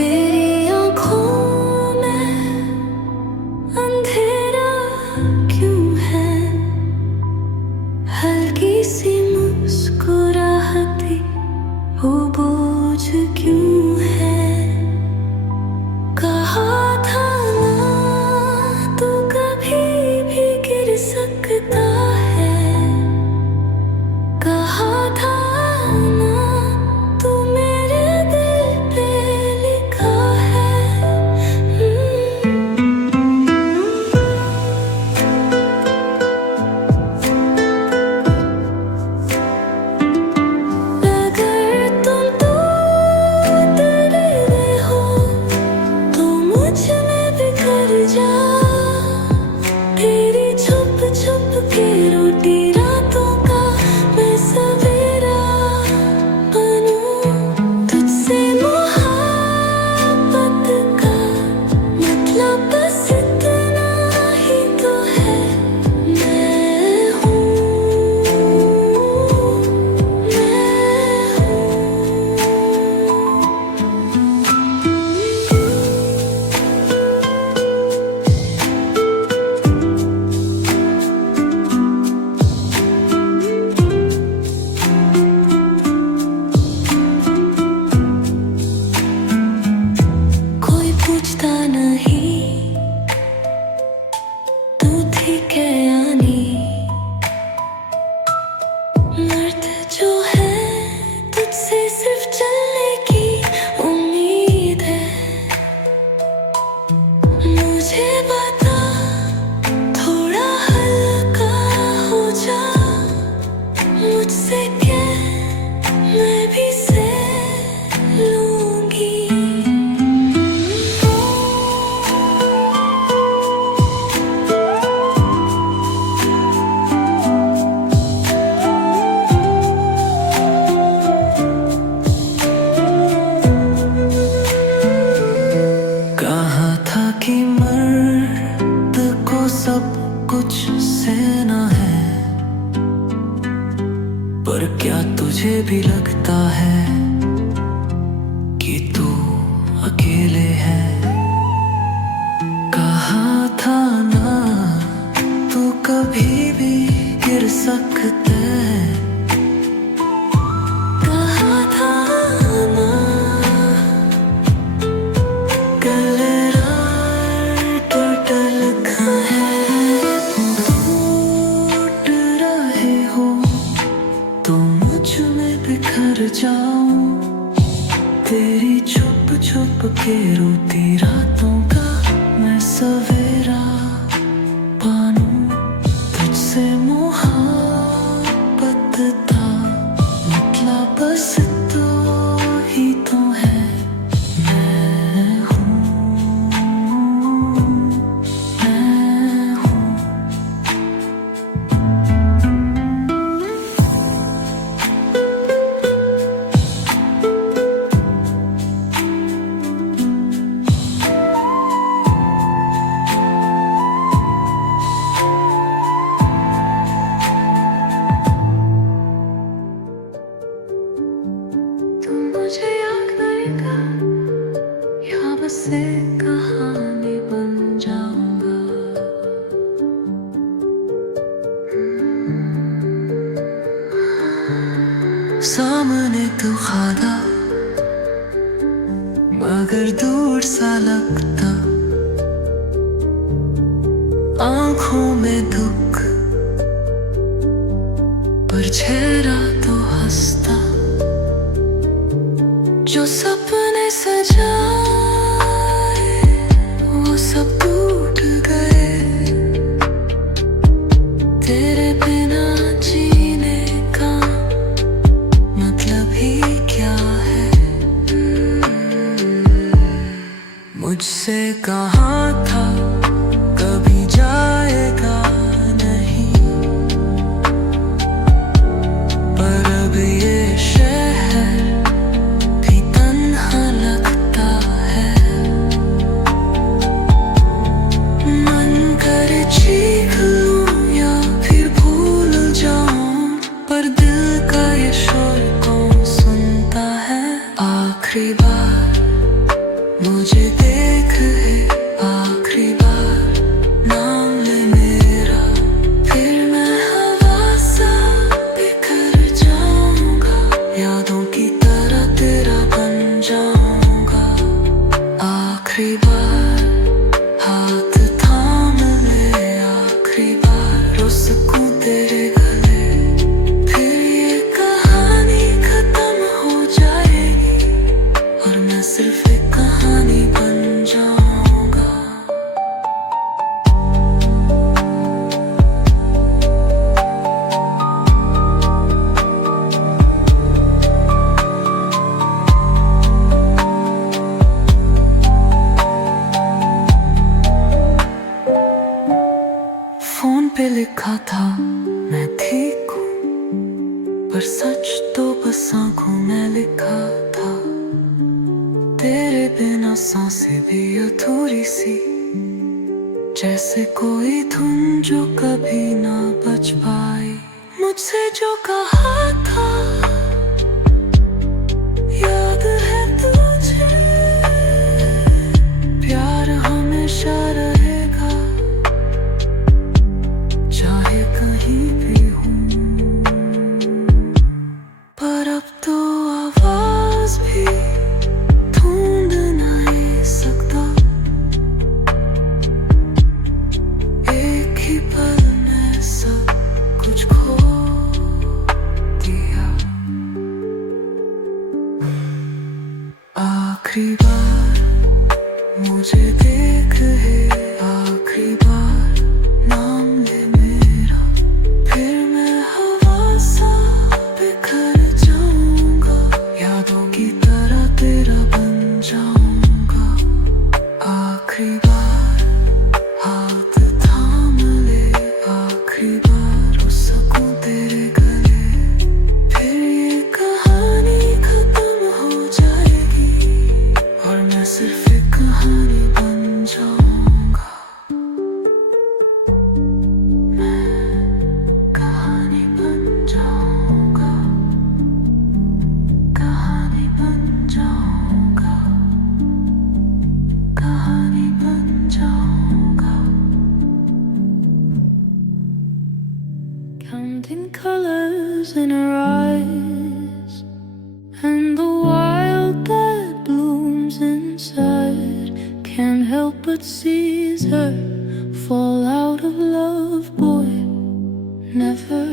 तेरी आँखों में अंधेरा क्यों है, हल्की सी मुस्कुराहटी वो बोझ क्यों है। कहा था ना तू कभी भी गिर सकता है, कहा था ना तू मेरे दिल पे लिखा है। अगर तुम टूट रहे हो तो मुझ में बिखर जा, तेरी छुप छुप के रोटी रातों का मैं सवेरा बनूं। तुझसे मोहब्बत का मतलब बस इतना ही तो है, मैं हूँ, मैं कोई पूछता नहीं तू थी क्या यानी, मर्द जो है तुझसे सिर्फ चलने की उम्मीद है। मुझे बता थोड़ा हल्का हो जा, मुझसे कह मैं भी सह लूंगी। कहा था कि मर्द को सब कुछ सहना है, पर क्या तुझे भी लगता है कि तू अकेले है। कहा था ना तू कभी भी गिर सकता है, कहा था ना गलेरा टूटल खा है। टूट रहे हो तो मुझ में बिखर जाऊं, तेरी छुप छुप के रोती रातों का मैं सवेरा बनूं। तुझसे मोहब्बत का मतलब बस तो ही तो है, मैं हूँ, मैं हूँ। तुम मुझे याद करेगा या बस एक कहानी बन जाऊंगा। सामने तू खादा मगर दूर सा लगता, आंखों में दुख पर चेहरा तो हंसता। जो सपने सजाए वो सब टूट गए, तेरे बिना जीने का मतलब ही क्या है। मुझसे कहा था कभी जाएगा नहीं, पर अब ये शहर भी तन्हा लगता है। मन करे चीख लूं या फिर भूल जाऊं, पर दिल का ये शोर कौन सुनता है। आखिरी बार मुझे देख है आखिरी बार, नाम ले मेरा, फिर मैं हवा सा बिखर जाऊंगा, यादों की तरह तेरा बन जाऊंगा। आखिरी बार हाथ थाम ले, आखिरी बार रो सकूं तेरे गले, फिर ये कहानी खत्म हो जाएगी और मैं सिर्फ एक कहानी बन जाऊंगा। फोन पे लिखा था मैं ठीक हूँ, पर सच तो बस आंखों में लिखा था। तेरे बिना सांसें भी अधूरी सी, जैसे कोई धुन जो कभी ना बज पाई। मुझसे जो कहा था याद है तुझे, प्यार हमेशा रहेगा चाहे कहीं भी हूँ, पर अब तो आवाज भी ढूंढ नहीं सकता। एक ही पल में सब कुछ खो दिया। आखिरी बार मुझे देख है, आखिरी बार नाम ले मेरा, फिर मैं हवा सा बिखर जाऊंगा, यादों की तरह तेरा बन जाऊंगा। आखिरी बार हाथ थाम ले, आखिरी बार रो सकूं तेरे गले, फिर ये कहानी खत्म हो जाएगी और मैं सिर्फ एक कहानी बन जाऊंगा। कहानी बन जाऊंगा, कहानी बन जाऊंगा, कहानी बन जाऊंगा। Counting colors in her eyes, and the wild that blooms inside, can't help but seize her, fall out of love, boy, never.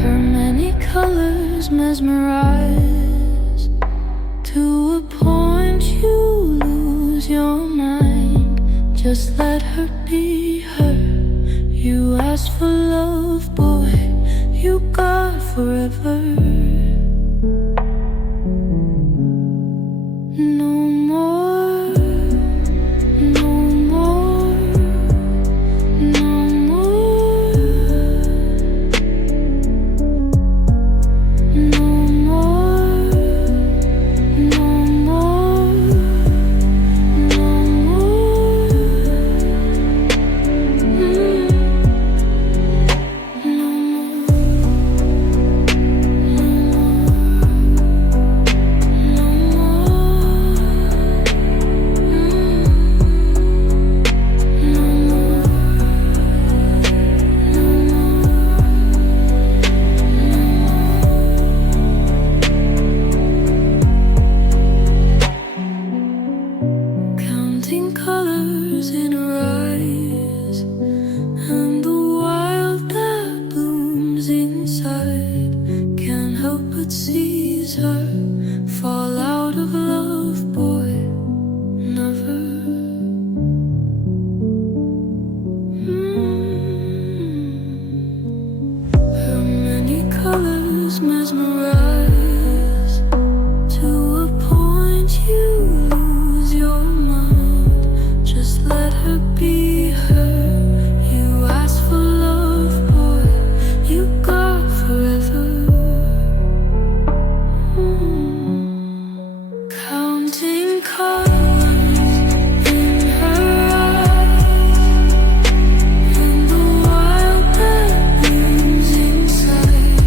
Her many colors mesmerize, to a point you lose your mind. Just let her be her. You asked for love, boy, you got forever. No more, no more, no more, no more, no more, no more, Counting colors in her eyes, and the wild that blooms inside, can't help but seize her, fall out of love, boy, never. Her many colors mesmerize, to a point you lose your mind. Just let her be her. You asked for love, boy, you got forever. Counting colors in her eyes, and the wild that blooms inside,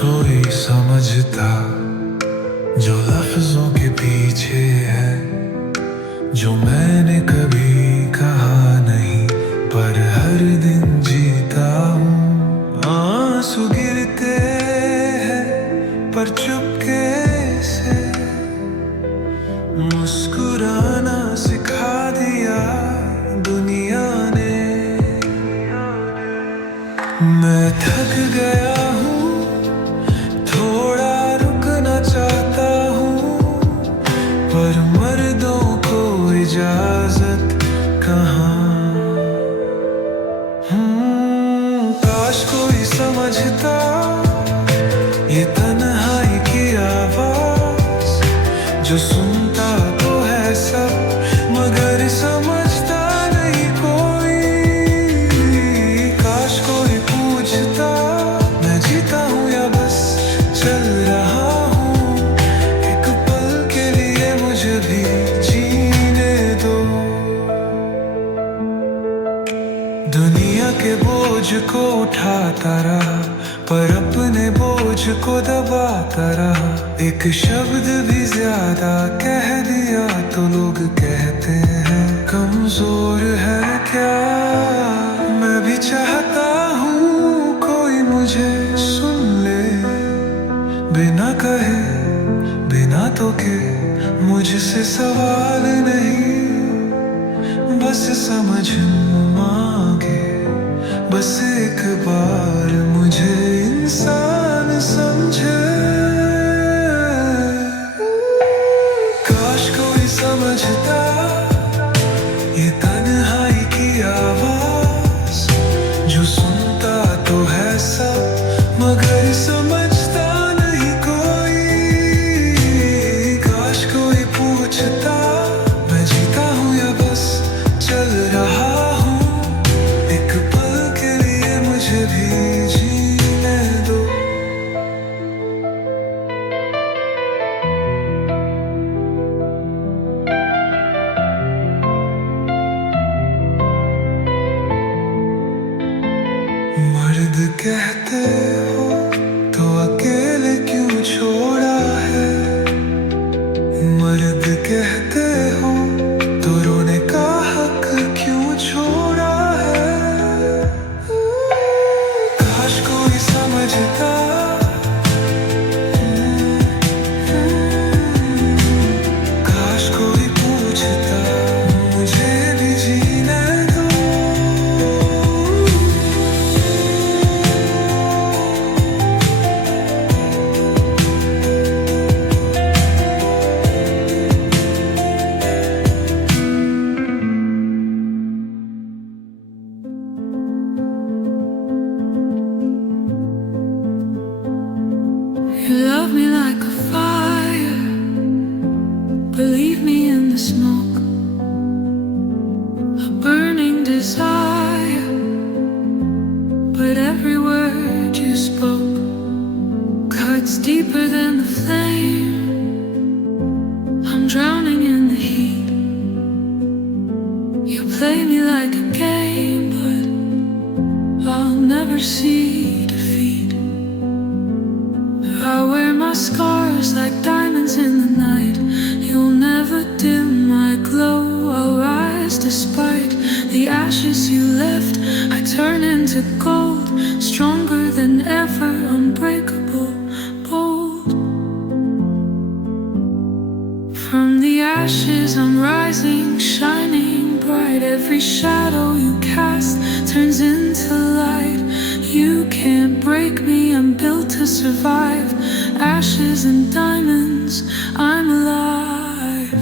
कोई समझता जो लफ्जों के पीछे है, जो मैंने कभी कहा नहीं पर हर दिन जीता हूँ। आंसू गिरते हैं पर चुपके से, मुस्कुराना सिखा दिया दुनिया ने। मैं थक गया हूँ, थोड़ा रुकना चाहता हूँ, पर मर्दों को इजाजत कहाँ। काश कोई समझता ये तन्हाई की आवाज, जो सुनता तो है सब मगर समझता नहीं कोई। काश कोई पूछता मैं जीता हूँ या बस चल रहा हूँ, एक पल के लिए मुझे भी जीने दो। दुनिया के बोझ को उठाता रहा पर अपने बोझ को दबाता रहा। एक शब्द भी ज्यादा कह दिया तो लोग कहते हैं कमजोर है क्या। मैं भी चाहता हूँ कोई मुझे सुन ले, बिना कहे बिना टोके, मुझसे सवाल नहीं बस समझ मांगे। बस एक बार मुझे इंसान समझे। काश कोई समझता ये तन्हाई की आवाज, जो सुनता तो है सब मगर समझता नहीं कोई। काश कोई पूछता मैं जीता हूँ या बस चल रहा हूँ, एक पल के लिए मुझे भी जीने दो। मर्द कहते हो तो अकेले क्यों छोड़ा है, मर्द कहते हो तो रोने का हक क्यों छोड़ा है। काश कोई समझता काश कोई पूछता मुझे भी जीने दो। You love me like a fire, believe me in the smoke, a burning desire, but every word you spoke cuts deeper than the flame. I'm drowning in the heat. You play me like a game, but I'll never see defeat. I wear my scars like diamonds in the night. You'll never dim my glow. I'll rise despite the ashes you left. I turn into gold, stronger than ever, unbreakable, bold. From the ashes I'm rising, shining bright. Every shadow you cast turns into light. You can't break me, I'm built to survive. Ashes and diamonds, I'm alive.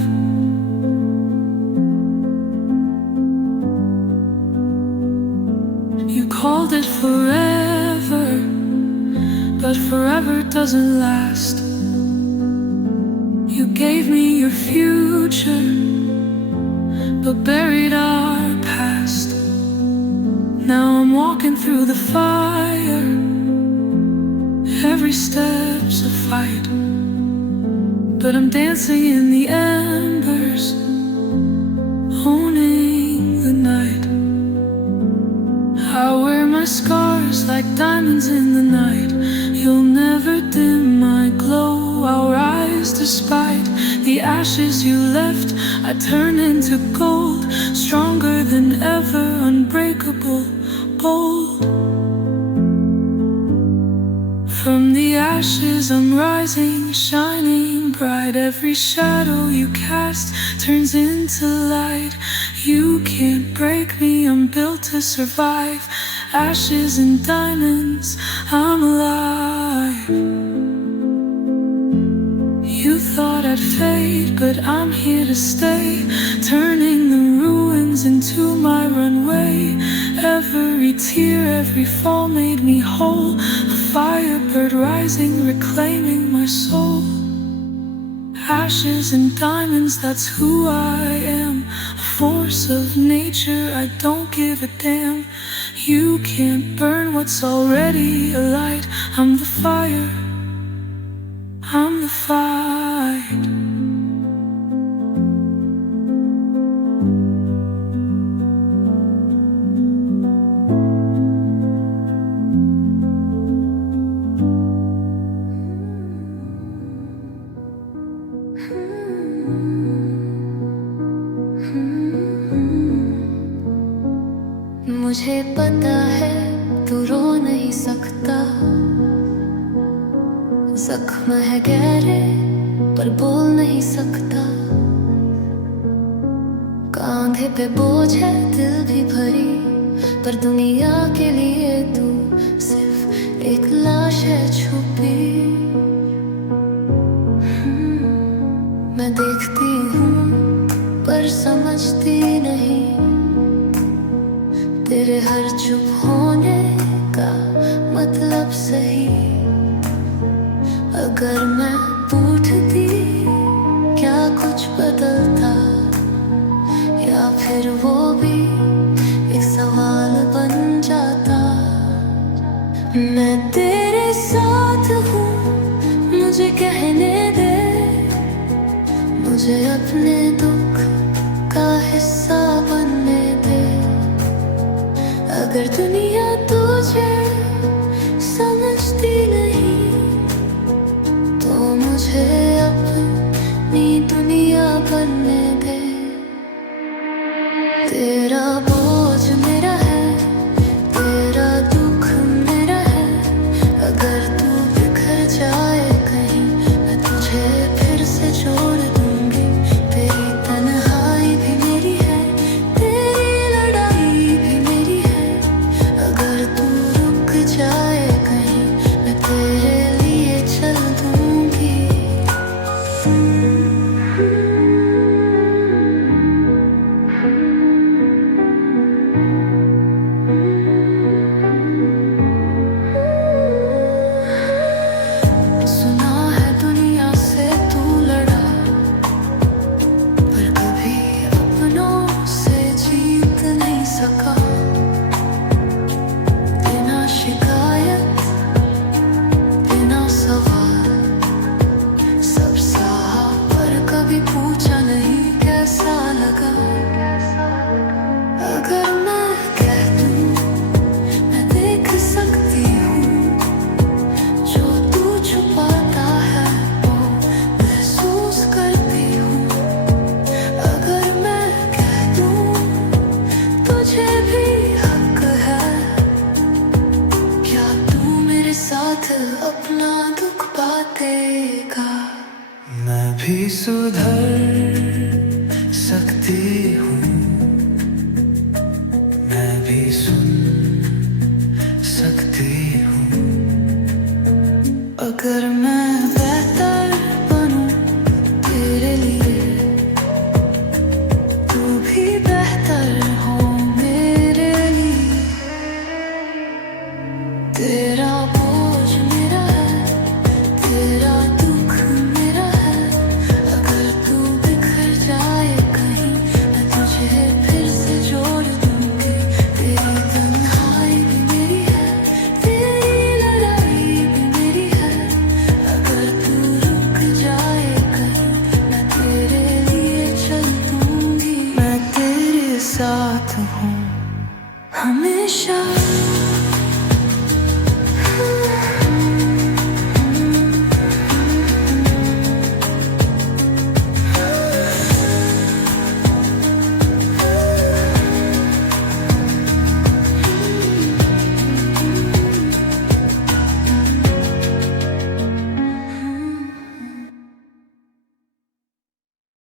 You called it forever, but forever doesn't last. You gave me your future, but buried our past. Now I'm walking through the fire, every step's a fight, but I'm dancing in the embers, owning the night. I wear my scars like diamonds in the night. You'll never dim my glow. I'll rise despite the ashes you left. I turn into gold, stronger than ever, unbreakable, bold. From the ashes I'm rising, shining bright. Every shadow you cast turns into light. You can't break me, I'm built to survive. Ashes and diamonds, I'm alive. You thought I'd fade, but I'm here to stay, turning the ruins into my runway. Every tear, every fall made me whole. A firebird rising, reclaiming my soul. Ashes and diamonds, that's who I am. A force of nature, I don't give a damn. You can't burn what's already alight. I'm the fire, I'm the fight. मुझे पता है तू रो नहीं सकता, जख्म है गहरे पर बोल नहीं सकता। कांधे पे बोझ है दिल भी भरी, पर दुनिया के लिए तू सिर्फ एक लाश है छुपी। मैं देखती हूँ पर समझती नहीं, तेरे हर चुप होने का मतलब सही। अगर मैं पूछती क्या कुछ बदलता, या फिर वो भी एक सवाल बन जाता। मैं तेरे साथ हूँ, मुझे कहने दे, मुझे अपने दुख का हिस्सा बनने दे। अगर दुनिया तुझे समझती नहीं, तो मुझे अपनी दुनिया बनने दे। तेरा बोझ मेरा है, तेरा दुख मेरा है। अगर तू बिखर जाए कहीं, मैं तुझे फिर से जोड़ दूंगी। तेरी तन्हाई भी मेरी है, तेरी लड़ाई भी मेरी है। अगर तू रुक जाए कहीं, मैं तेरे लिए चल दूंगी। सुना है दुनिया से तू लड़ा, पर कभी अपनों से जीत नहीं सका। बिना शिकायत, बिना सवाल सब सहा, पर कभी पूछा नहीं कैसा लगा। अगर मैं कह दूं मैं देख सकती हूँ, जो तू छुपाता है वो महसूस करती हूँ। अगर मैं कह दूं तुझे भी हक है, क्या तू मेरे साथ अपना दुख बांटेगा? मैं भी सुधर सकती हूँ, मैं भी सुन सकती हूँ। अगर मैं बेहतर बनूं तेरे लिए, तू भी बेहतर हो मेरे लिए। तेरा बोझ मेरा है, तेरा दुख मेरा है। अगर तू बिखर जाए कहीं, मैं तुझे फिर से जोड़ दूंगी। तेरी तन्हाई भी मेरी है, तेरी लड़ाई भी मेरी है। अगर तू रुक जाए कहीं, मैं तेरे लिए चल दूंगी। मैं तेरे साथ हूँ हमेशा।